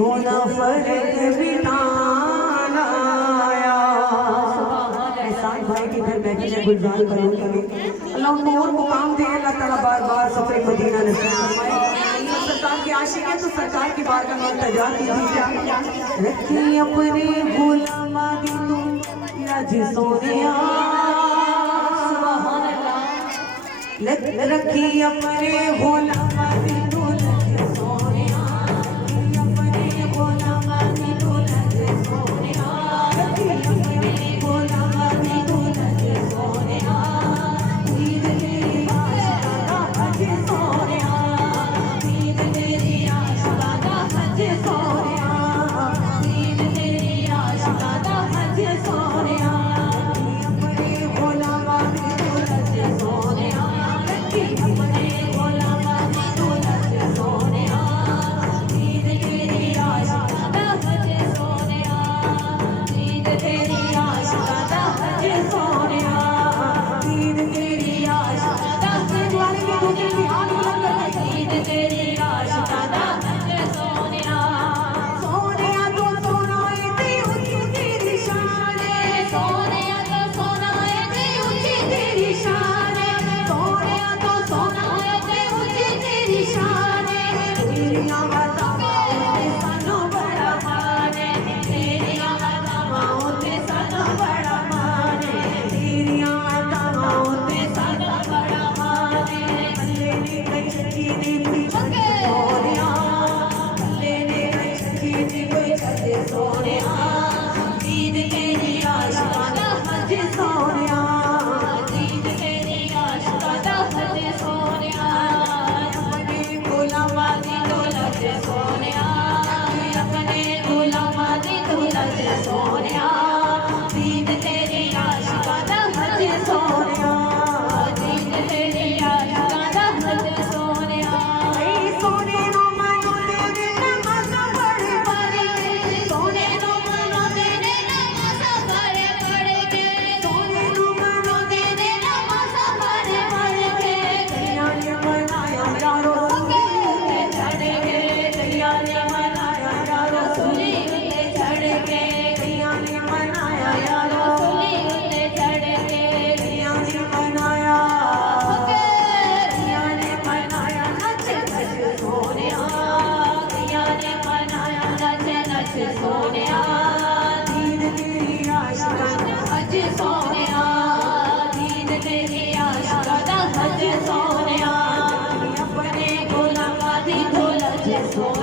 सोना फर्क बिठाना आया। एहसान भाई के घर बैठे मैं गुलजार करूंगी। अल्लाह उनको और मुकाम दे, अल्लाह ताला बार बार सफर मदीना नसीब फरमाए। सरकार के आशिक है तो सरकार की बारगाह में इल्तिजा कीजिए। रखी अपने गुलामा दी तुम लज सोनिया, सुभान अल्लाह। रखी अपने गुलामा दी तुम लज सोनिया, अपने गुलामा दी तुम लज सोनिया, रखी अपने गुलामा दी तुम लज सोनिया। ईद तेरी आशिका हज सोनिया, ईद तेरी आशिका हज सोनिया, ईद तेरी आशिका हज सोनिया। अपने गुलामा दी तुम लज सोनिया, रखी अपने गुलामा दी तुम लज सोनिया, ईद तेरी आशिका हज सोनिया, ईद तेरी आशिका हज सोनिया, ईद तेरी आशिका हज वाले के दूसरे की आग लग गई। ईद तेरी आशिका हज सोनिया, सोनिया तो सोनाए ते ऊंची तेरी शान है, सोनिया तो सोनाए ते ऊंची तेरी शान है, सोनिया तो सोनाए ते ऊंची तेरी शान है। तेरियां अतावां ते सानू बड़ा मान है, तेरियां अतावां ते सानू बड़ा मान है, तेरियां अतावां ते सानू बड़ा मान है। अल्ले ने कई सच्ची दी कोई छत सोनिया, अल्ले ने कई सच्ची दी कोई छत सोनिया। ईद तेरी आशिका हज सोनिया, ईद तेरी आशिका हज सोनिया। अपने गुलामा दी तुम लज सोनिया, अपने गुलामा दी तुम लज सोनिया। ईद तेरी आशिका हज सोनिया, ईद तेरी आशिका हज सोनिया। सोने नो मनो तेरे नमाज़ पढ़ पढ़ के, सोने नो मनो तेरे नमाज़ पढ़ पढ़ के, सोने नो मनो तेरे नमाज़ पढ़ पढ़ के। कईयां ने मनाया यारो सूली उत्ते चढ़ के, कईयां ने मनाया यारो सूली उत्ते चढ़ के, कईयां ने मनाया यारो सूली उत्ते चढ़ के, कईयां ने मनाया, कईयां ने मनाया नच नच सोनिया, कईयां ने मनाया नच नच सोनिया। ईद तेरी आशिका हज सोनिया, ईद तेरी आशिका हज सोनिया। अपने गुलामा दी तुम लज सोनिया।